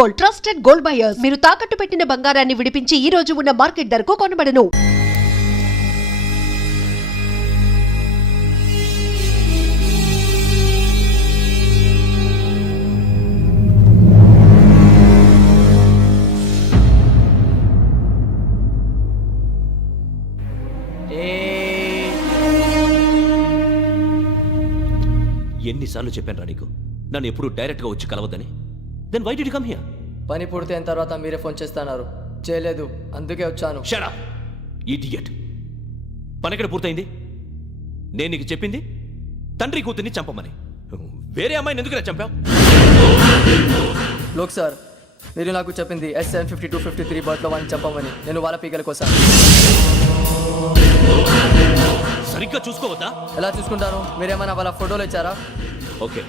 Gold, trusted gold buyers. మీరు తాకట్టు పెట్టిన బంగారాన్ని విడిపించి ఈ రోజు ఉన్న మార్కెట్ ధరకు కొనబడను. ఎన్నిసార్లు చెప్పాను రా నీకు నన్ను ఎప్పుడు డైరెక్ట్గా వచ్చి కలవద్దని. Then why did you come here? పని పూర్తయిన తర్వాత మీరే ఫోన్ చేస్తున్నారు. చేయలేదు, అందుకే వచ్చాను. Shut up idiot. పని ఎక్కడ పూర్తయింది? నేను నీకు చెప్పింది తండ్రి కూతుర్ని చంపమని. వేరే అమ్మాయిని ఎందుకు చంపావు? లోక్ సార్, మీరు నాకు చెప్పింది S75253 బర్త్లో వాళ్ళని చంపమని. నేను వాళ్ళ పీకల కోసం. సరిగ్గా చూసుకోవద్దా? ఎలా చూసుకుంటాను? మీరేమైనా వాళ్ళ ఫోటోలు ఇచ్చారా? ఓకే,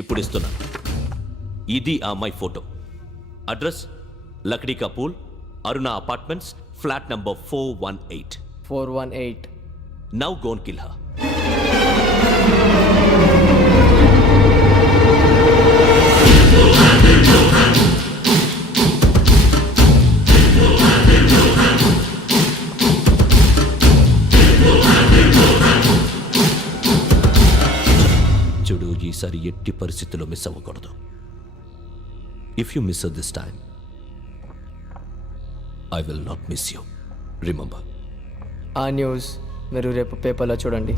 ఇప్పుడు ఇస్తున్నాను. ఇది ఆ అమ్మాయి ఫోటో. అడ్రస్ లక్డీ కా pool, Aruna apartments, flat number 418. 418. Now go and kill her. చూడు, ఈసారి ఎట్టి పరిస్థితుల్లో మిస్ అవ్వకూడదు. If you miss this time I will not miss you. Remember. ఆ న్యూస్ మీరు రేపు పేపర్లో చూడండి.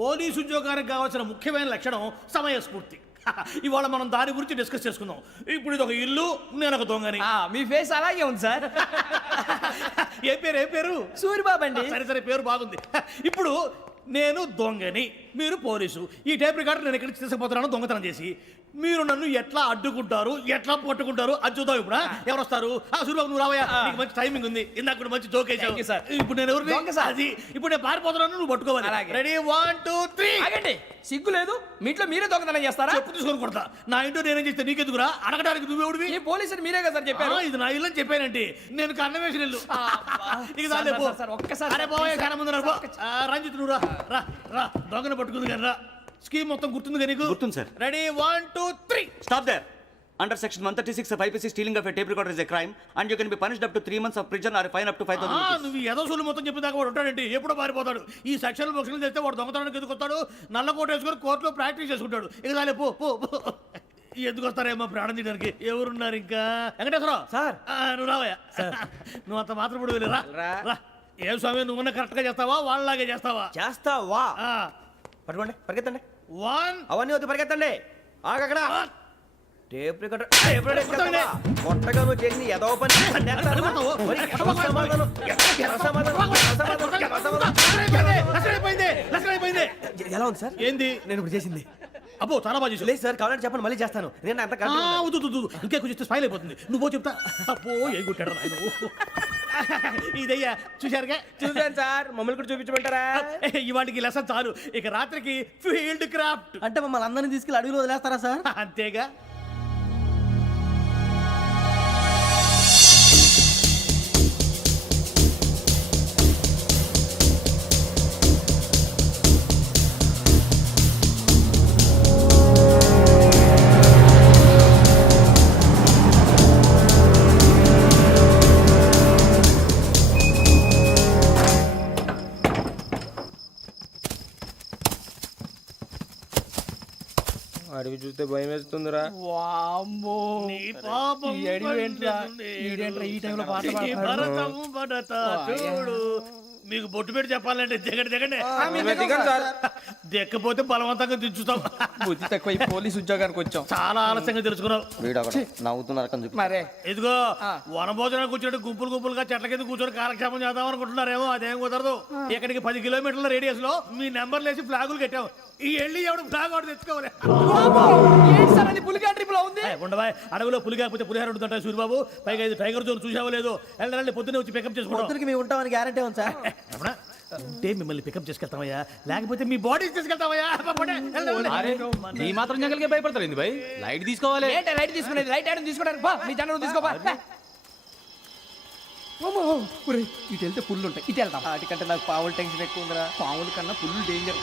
పోలీసు ఉద్యోగానికి కావాల్సిన ముఖ్యమైన లక్షణం సమయస్ఫూర్తి. ఇవాళ మనం దాని గురించి డిస్కస్ చేసుకుందాం. ఇప్పుడు ఇది ఒక ఇల్లు, నేను ఒక దొంగని. మీ ఫేస్ అలాగే ఉంది సార్. ఏ పేరు? సూరిబాబు అండి. సరే పేరు బాగుంది. ఇప్పుడు నేను దొంగని, మీరు పోలీసు. ఈ టైప్ రికార్డు నేను ఎక్కడికి తీసుకుపోతున్నాను దొంగతనం చేసి. మీరు నన్ను ఎట్లా అడ్డుకుంటారు, ఎట్లా పట్టుకుంటారు అది చూద్దాం. ఇప్పుడు ఎవరు వస్తారు? సూరిబాబు నువ్వు రావయ్యా, నీకు మంచి టైమింగ్ ఉంది. ఇందాక కూడా మంచి జోక్ వేసావు సార్. ఇప్పుడు నేను ఎవరు? అది ఇప్పుడు నేను పారిపోతున్నాను, నువ్వు పట్టుకోవాలి. రెడీ 1 2 3. ఆగండి, సిగ్గు లేదు? మీ ఇంట్లో మీరే దొంగతనం చేస్తారా? చెప్పు తీసుకొని కొడతా. నా ఇంట్లో నేనేం చేస్తే నీకెందుకురా? అడగడానికి నువ్వెవడివి? ఈ పోలీసులు మీరే కదా సార్ చెప్పారు. ఇది నా ఇల్లు అని చెప్పానంటే నేను కన్నం వేసిన ఇల్లు. ఇక చాలే పో. ఒక్కసారి అరే బాబాయ్, చాలా ముందు రంజిత్ నువ్వు రా దొంగను పట్టుకుంది కానీ రా. స్కీమ్ మొత్తం గుర్తుంది కదా నీకు? గుర్తుంది sir. Ready 1 2 3. Stop there. Under section 136 of IPC, stealing of a tape recorder is a crime and you can be punished up to 3 months of prison or a fine up to 5,000 rupees. నువ్వు ఏదో సూలు మొత్తం చెప్పేదాకా వాడు ఉంటాడండి. ఎప్పుడో పారిపోతాడు. ఈ section బుక్స్లు చేస్తే వాడు దొంగతనానికి ఎందుకు వస్తాడు? నల్ల కోట వేసుకొని కోర్టులో ప్రాక్టీస్ చేసుకుంటాడు. ఇక చాలే పో. ఎందుకు వస్తారేమో ప్రాణం తీయడానికి. ఎవరున్నారు ఇంకా? వెంకటేశ్వరరావు సార్. నువ్వు రావయ్యా. నువ్వు అంత మాత్రం ఇప్పుడు వెళ్ళి రా. ఏం స్వామి, నువ్వు కరెక్ట్ గా చేస్తావా వాళ్ళలాగే చేస్తావా? చేస్తావా? పట్టుకోండి, పరిగెత్తండి. 1 అవన్నీ వద్దు, పరిగెత్తండి. ఆగక్కడ టేప్ రికార్డర్ కొట్టగా నువ్వు చేసిన ఏదో పని. ఎలా ఉంది సార్? ఏంది నేను ఇప్పుడు చేసింది? అబ్బో చాలా బాగా చేసావు. లేదు సార్, కావాలంటే చెప్పండి, మళ్ళీ చేస్తాను. నేను అంత ఇంకే కొంచెం స్మైల్ అయిపోతుంది. నువ్వు చెప్తా. అబ్బో ఏ గుట్టాడు ఆయన. ఇదయ్యా చూశారుగా? చూసాను సార్. మమ్మల్ని కూడా చూపించమంటారా? ఇవాటికి లెసన్ చాలు. ఇక రాత్రికి ఫీల్డ్ క్రాఫ్ట్. అంటే మమ్మల్ని అందరినీ తీసుకెళ్ళి అడుగులో వదిలేస్తారా సార్? అంతేగా. అడవి చూస్తే భయం వేస్తుందిరా. నీ పాపం ఈ టైంలో పాట చూడు. మీకు బొట్టు పెట్టి చెప్పాలంటే దిగండి. దిక్కపోతే బలవంతంగా దించుతాం. బుద్ధి తక్కువ. పోలీసు ఉద్యోగానికి వచ్చాం. చాలా ఆలస్యంగా తెలుసుకున్నావు. మరే ఇదిగో వనభోజనానికి కూర్చోండి. గుంపులుగా చెట్ల కింద కూర్చొని కాలక్షేపం చేద్దాం అనుకుంటున్నారేమో. అదేం కుదరదు. ఇక్కడికి 10 కిలోమీటర్ల రేడియస్ లో మీ నెంబర్లు వేసి ఫ్లాగులు కట్టాము. ఈ వెళ్ళి ఎవడు ఫ్లాగ్ ఒకటి తెచ్చుకోవాలి. ఉండవా? అడవిలో పులి కాకపోతే పులిహార ఉంటుంటాయి సూరిబాబు. పైగా ఇది టైగర్ జోన్ చూసావో లేదో. వెళ్ళండి, పొద్దున్నే వచ్చి పికప్ చేసుకుంటాం. మేము ఉంటామని గ్యారంటీ ఉంది సార్. ఉంటే మిమ్మల్ని పికప్ చేసుకెళ్తామయ్యా, లేకపోతే మీ బాడీ తీసుకెళ్తామయ్యా. నీ మాత్రం జంగల్కే భయపడతారు ఏంది భయ్? లైట్ తీసుకోవాలి. లైట్ తీసుకునేది లైట్ ఆడని తీసుకోవడానికి మీ జంగల్ తీసుకోపా. ఇటు వెళ్తే పుల్లు ఉంటాయి, ఇటు వెళ్తాం. వాటికంటే నాకు పావులు టెన్షన్ ఎక్కువ ఉందిరా. పావుల కన్నా పుల్లు డేంజర్.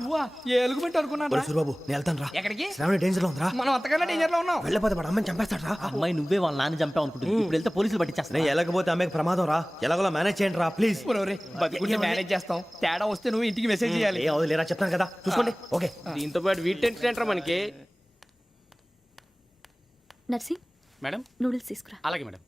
నువ్వా ఏ ఎలుగుబెట్టి అనుకున్నాను సూరిబాబు నేను వెళ్తాను రా. ఎక్కడికి? శ్రావణి డేంజర్ లో ఉందిరా. మనం అంతకన్నా డేంజర్ లో ఉన్నాం. వెళ్ళపోతే వాడు అమ్మని చంపేస్తాడు రా. అమ్మాయి నువ్వే వాళ్ళ నాన్న చంపావు అనుకుంటుంది ఇప్పుడు వెళ్తే పోలీసులు పట్టించేస్తా నేను వెళ్ళకపోతే అమ్మాయికి ప్రమాదం రా. ఎలాగోలా మేనేజ్ చేయండి రా ప్లీజ్. ఒరేయ్, బతికుంటే మేనేజ్ చేస్తాం. తేడా వస్తే నువ్వు ఇంటికి మెసేజ్ చేయాలి. ఏ అవలేరా చెప్తాను కదా చూసుకోండి. ఓకే దీంతో పాటు వీటి టెన్షన్ ఏంట్రా మనకి? నర్సి మేడం నూడిల్స్ తీసుకురా. అలాగే మేడం.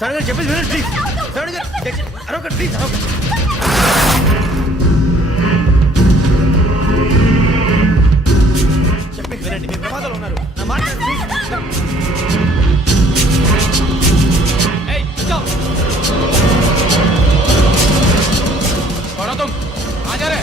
శ్రావణి చెప్పేసి వినండి ప్లీజ్. శ్రావణి గారు అరొకటి ప్లీజ్ అరొకటి. చెప్పేసి వినండి, మీరు ప్రమాదాలు ఉన్నారు. నా మాట వినండి, ప్లీజ్. ఏయ్ चुप छोड़ो तुम आ जा रहे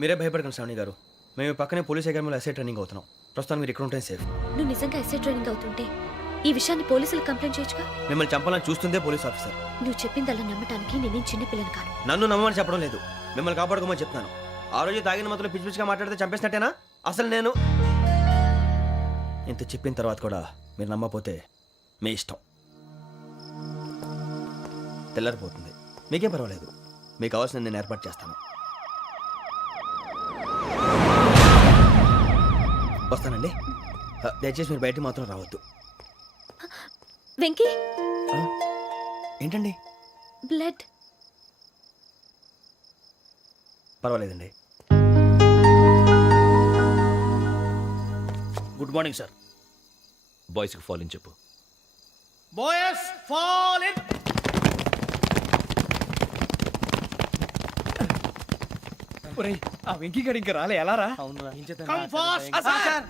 మీరే భయపడకండి శ్రావణి గారు. మేము పక్కనే పోలీస్ అకాడమీలో ఎస్ఐ ట్రైనింగ్ అవుతున్నాం. ప్రస్తుతం మీరు ఇక్కడ ఉంటే సేఫ్. నువ్వు నిజంగా ఎస్ఐ ట్రైనింగ్ అవుతుంటే ఈ విషయాన్ని పోలీసులకు కంప్లైంట్ చేయొచ్చుగా. మిమ్మల్ని చంపాలని చూస్తుందే పోలీస్ ఆఫీసర్. నువ్వు చెప్పిందల్లా నమ్మటానికి నేనేం చిన్న పిల్లని కాను. నన్ను నమ్మమని చెప్పడం లేదు, మిమ్మల్ని కాపాడుకోమని చెప్తున్నాను. ఆ రోజు తాగిన మొత్తంలో పిచ్చి పిచ్చిగా మాట్లాడితే చంపేసినట్టేనా? అసలు నేను ఇంత చెప్పిన తర్వాత కూడా మీరు నమ్మపోతే మీ ఇష్టం. తెల్లారిపోతుంది, మీకేం పర్వాలేదు. మీకు కావాల్సిన నేను ఏర్పాటు చేస్తాను. వస్తానండి. దయచేసి మీరు బయటికి మాత్రం రావద్దు. వెంకీ ఏంటండి? బ్లడ్. పర్వాలేదండి. Good morning sir. బాయ్స్కి ఫాల్ ఇన్ చెప్పు. Boys fall in. ఒరేయ్, ఆ వెంకీ గడి ఇంకా రాలే. ఎలా రా? Come fast sir.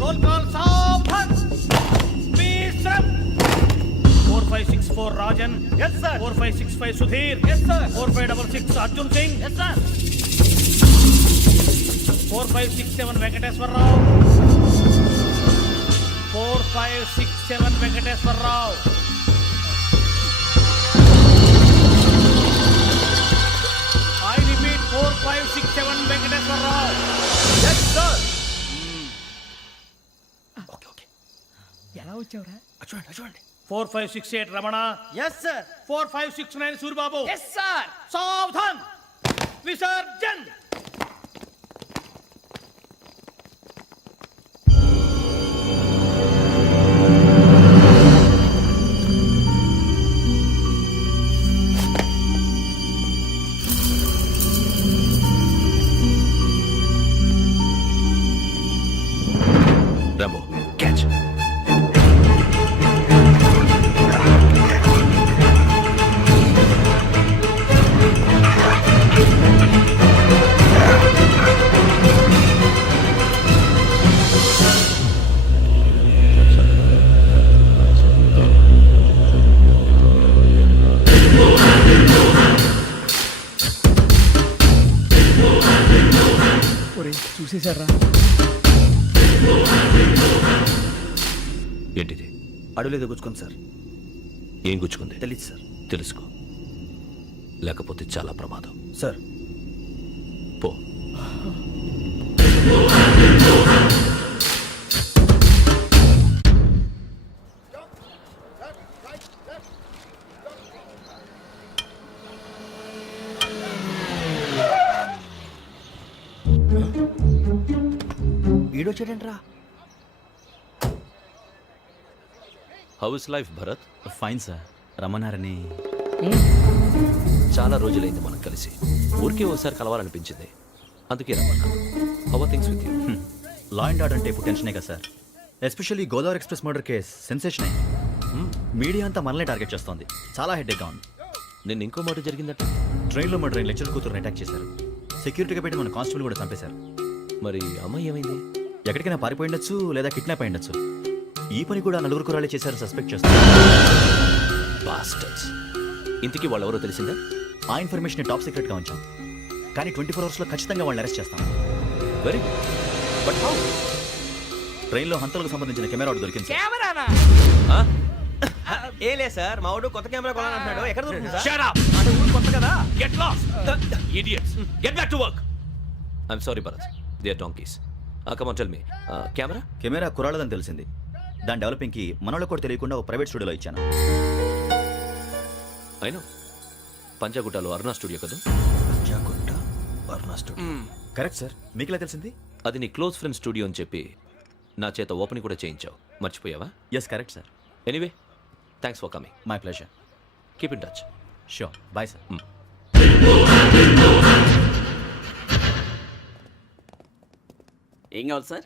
Roll call సావధాన్. Speed step. 4564 Rajan. yes sir. 4565 Sudheer. yes sir. 4566 Arjun Singh. yes sir. 4567 Venkateswara Rao. 4567 Venkateswara Rao. I repeat 4567 Venkateswara Rao. yes sir. Okay okay ఎలా వచ్చావురా? చూడండి చూడండి. 4568 Ramana. yes sir. 4569 Suribabu. yes sir. సావధాన్. విసర్జన్. Rambo catch. ఒరేయ్, చూసేశారా? ఏంటిది? అడవిలో గుచ్చుకుంది సార్. ఏం గుచ్చుకుంది? తెలీదు సార్. తెలుసుకో, లేకపోతే చాలా ప్రమాదం. సార్ పో. ఈడొచ్చాడంట్రా. How is life Bharat? Fine sir, రమ్మన్నారని. చాలా రోజులైంది మనం కలిసి. ఊరికే ఒకసారి కలవాలనిపించింది, అందుకే రమ్మన్నా. How are things with you? Law and order అంటే ఇప్పుడు టెన్షనే కదా sir. Especially Godavari express murder case sensation అయింది. మీడియా అంతా మనల్ని టార్గెట్ చేస్తోంది. చాలా హెడ్ఏక్గా ఉంది. నిన్న ఇంకో మాట జరిగిందట. ట్రైన్లో మా ట్రైన్ లెక్చర్ కూతురుని అటాక్ చేశారు. సెక్యూరిటీగా పెట్టి మన కానిస్టేబుల్ కూడా చంపేశారు. మరి అమ్మాయి ఏమైంది? ఎక్కడికైనా పారిపోయి ఉండొచ్చు, లేదా కిడ్నాప్ అయి ఉండొచ్చు. ఈ పని కూడా నలుగురు కురాలే చేశారు సస్పెక్ట్ చేస్తారు. బాస్టర్స్. ఇంతకీ వాళ్ళెవరో తెలిసిందా? ఆ ఇన్ఫర్మేషన్ టాప్ సీక్రెట్గా ఉంచాం, కానీ 24 అవర్స్లో ఖచ్చితంగా వాళ్ళని అరెస్ట్ చేస్తాం. Very but how? ట్రైన్లో హంతలకు సంబంధించిన కెమెరా ఒకటి దొరికింది సార్. ఏ లే సార్, మా వాడు కొత్త కెమెరా కొనాలంటున్నాడు. ఎక్కడ దొరుకుతుంది సార్? Shut up! అంటే ఊరు కొత్త కదా. Get lost! Idiots! Get back to work! I'm sorry, Bharat. They are donkeys. Come on, tell me. Camera? Camera కురాలదని తెలిసింది. దాని డెవలపింగ్కి మనలో కూడా తెలియకుండా ఒక ప్రైవేట్ స్టూడియోలో ఇచ్చాను. I know. పంజాగుట్టలో అరుణా స్టూడియో కదా? పంజాగుట్ట వర్ణ స్టూడియో. Correct sir. మీకు ఎలా తెలిసింది? అది నీ క్లోజ్ ఫ్రెండ్ స్టూడియో అని చెప్పి నా చేత ఓపెనింగ్ కూడా చేయించావు. మర్చిపోయావా? Yes correct sir. Anyway, thanks for coming. My pleasure. Keep in touch. Sure. Bye sir. ఏం కావాలి సార్?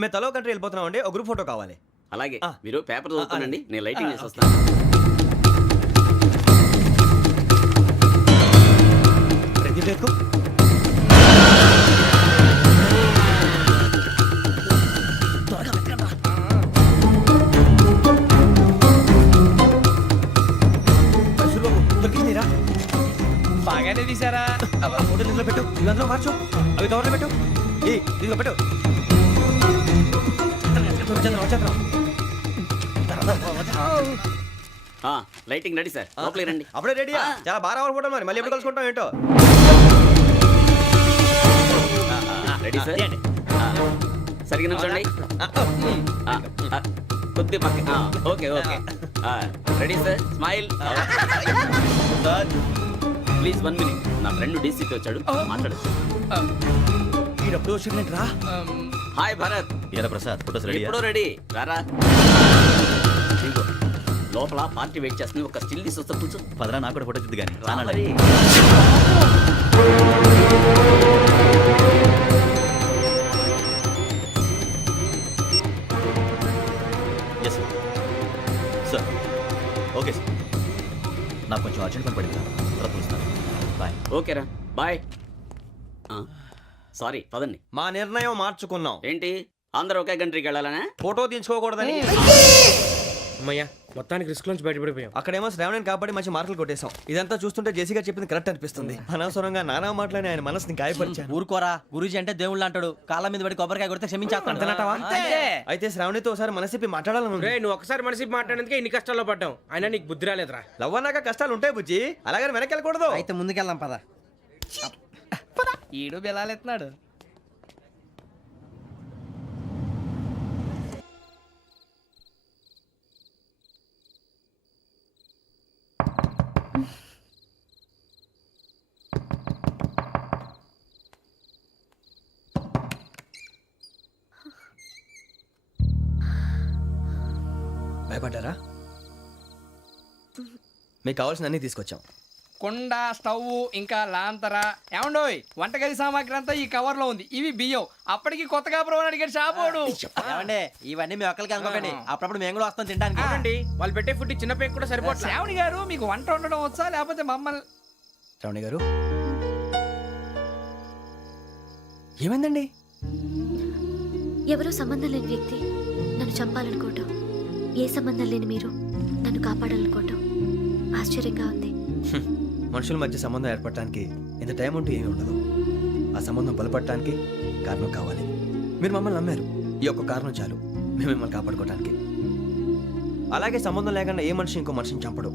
మేము తలో కంట్రీ వెళ్ళిపోతున్నాం అండి. ఒక గ్రూప్ ఫోటో కావాలి. అలాగే, మీరు పేపర్ చదువుతానండి, నేను లైటింగ్ చేసి వస్తాను. రెడీ టేకు. బాగానే తీసారా? ఫోటో ఇందులో పెట్టు, ఇవందరూ మార్చు, అవి కవర్లో పెట్టు. ఏ దీనిలో పెట్టు. లైటింగ్ రెడీ సార్, లోపలికి రండి. అప్పుడే రెడీ? చాలా బాగా రావాలి ఫోటో. మరి మళ్ళీ ఎప్పుడు కలుసుకుంటాం ఏంటో. Ready sir. సరిగ్గా నిల్చోండి. కొద్ది పక్క. Okay okay. Ready sir. Smile. Please 1 minute. నా ఫ్రెండ్ డీసీపీ వచ్చాడు, మాట్లాడచ్చు. ఈడప్పుడు వచ్చిందంటరా. హాయ్ భరత్. ఏరా ప్రసాద్, ఫోటోస్ రెడీ? ఎప్పుడో రెడీ. రారా. ఇదిగో, లోపల పార్టీ వెయిట్ చేస్తుంది. ఒక స్టిల్ తీసి వస్తా, కూర్చో. పదరా, నాకు కూడా ఫోటో చూద్దు కానీ. రా మరి. Yes sir. Sir okay sir. నాకు కొంచెం అర్జెంట్ పని పడింది, తర్వాత పిలుస్తాను. బాయ్. ఓకేరా, బాయ్. సారీ, పదండి. మా నిర్ణయం మార్చుకున్నాం. ఏంటి, అందరూ ఒకే కంట్రీకి వెళ్ళాలనే? ఫోటో తీసుకోకూడదని. అమ్మయ్యా, మొత్తానికి రిస్క్ నుంచి బయటపడిపోయాం. అక్కడేమో శ్రావణిని కాబట్టి మంచి మార్కులు కొట్టేశాం. ఇదంతా చూస్తుంటే జేసీగా చెప్పింది కరెక్ట్ అనిపిస్తుంది. అనవసరంగా నానా మాటలని ఆయన మనసుని గాయపరిచాను. ఊరుకోరా, గురూజీ అంటే దేవుళ్ళు అంటాడు. కాళ్ళ మీద పడి కొబ్బరికాయ కొడితే క్షమించేస్తాను. అయితే శ్రావణితో ఒకసారి మనసిప్పి మాట్లాడాలను. రే, నువ్వు ఒకసారి మనసి మాట్లాడేందుకే ఇన్ని కష్టాల్లో పడ్డాం. అయినా నీకు బుద్ధి రాలేదురా. లవ్ అన్నాక కష్టాలు ఉంటాయి బుజ్జి, అలాగని వెనక్కి వెళ్ళకూడదు. అయితే ముందుకెళ్దాం పద. ఈడు బెలాలెత్తున్నాడు. భయపడ్డారా? మీకు కావాల్సిన అన్ని తీసుకొచ్చాం. కుండ, స్టవ్, ఇంకా లాంతర. ఏమండోయ్, వంటగది సామాగ్రి అంతా ఈ కవర్ లో ఉంది. ఇవి బియ్యం. అప్పటికి కొత్తగా బ్రౌన్ అడిగాడు షాపోడు. ఇవన్నీ మీ ఒక్కరికి అనుకోకండి, అప్పుడప్పుడు మేము కూడా వస్తాం తినడానికి. చూడండి, వాళ్ళు పెట్టే ఫుడ్ చిన్న పేరు కూడా సరిపోతుంది. శ్రావణి గారు, మీకు వంట వండడం వచ్చా, లేకపోతే మమ్మల్ని? శ్రావణి గారు, ఏమైందండి? ఎవరో సంబంధం లేని వ్యక్తి నన్ను చంపాలనుకోవటం, ఏ సంబంధం లేని మీరు నన్ను కాపాడాలనుకోవటం ఆశ్చర్యంగా ఉంది. మనుషుల మధ్య సంబంధం ఏర్పడటానికి ఇంత టైం ఉంటూ ఏమీ ఉండదు. ఆ సంబంధం బలపడటానికి కారణం కావాలి. మీరు మమ్మల్ని నమ్మారు, ఈ ఒక్క కారణం చాలు మేము మిమ్మల్ని కాపాడుకోవటానికి. అలాగే సంబంధం లేకుండా ఏ మనిషి ఇంకో మనిషిని చంపడు.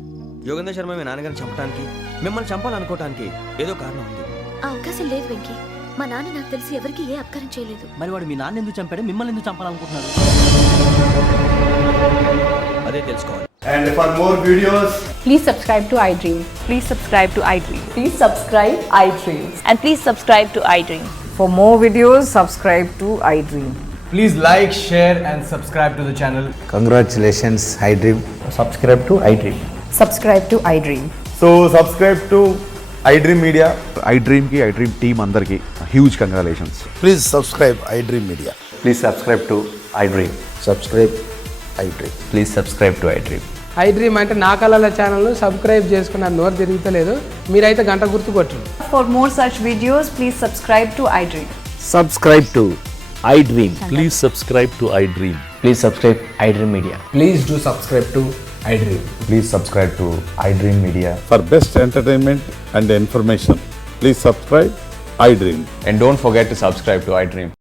యోగేంద్ర శర్మ మీ నాన్నగారిని చంపడానికి, మిమ్మల్ని చంపాలనుకోవటానికి ఏదో కారణం ఉంది. ఆ అవకాశం లేదు వెంకీ. మా నాన్న నాకు తెలిసి ఎవరికి ఏ అపకారం చేయలేదు. మరి వాడు మీ నాన్న ఎందుకు చంపాడు, మిమ్మల్ని ఎందుకు చంపాలనుకుంటున్నాడు? అదే తెలుసుకోవాలి. And for more videos, please subscribe to iDream. Please subscribe to iDream. Please subscribe iDream. And please subscribe to iDream. For more videos, subscribe to iDream. Please like, share, and subscribe to the channel. Congratulations I dream. Subscribe to iDream. Subscribe to iDream. So subscribe to iDream Media. iDream కి iDream team అందరికి huge congratulations. Please subscribe iDream Media. Please subscribe to iDream. Subscribe iDream. Please subscribe to iDream. iDream అంటే నా కళల ఛానల్ను subscribe చేసుకున్న నోరు తిరుగుతలేదు. మీరైతే గంట గుర్తు కొట్టండి. For more such videos, please subscribe to iDream. Subscribe to iDream. Please subscribe to iDream. Please subscribe iDream Media. Please do subscribe to iDream. Please subscribe to iDream Media. For best entertainment and information, please subscribe iDream. And don't forget to subscribe to iDream.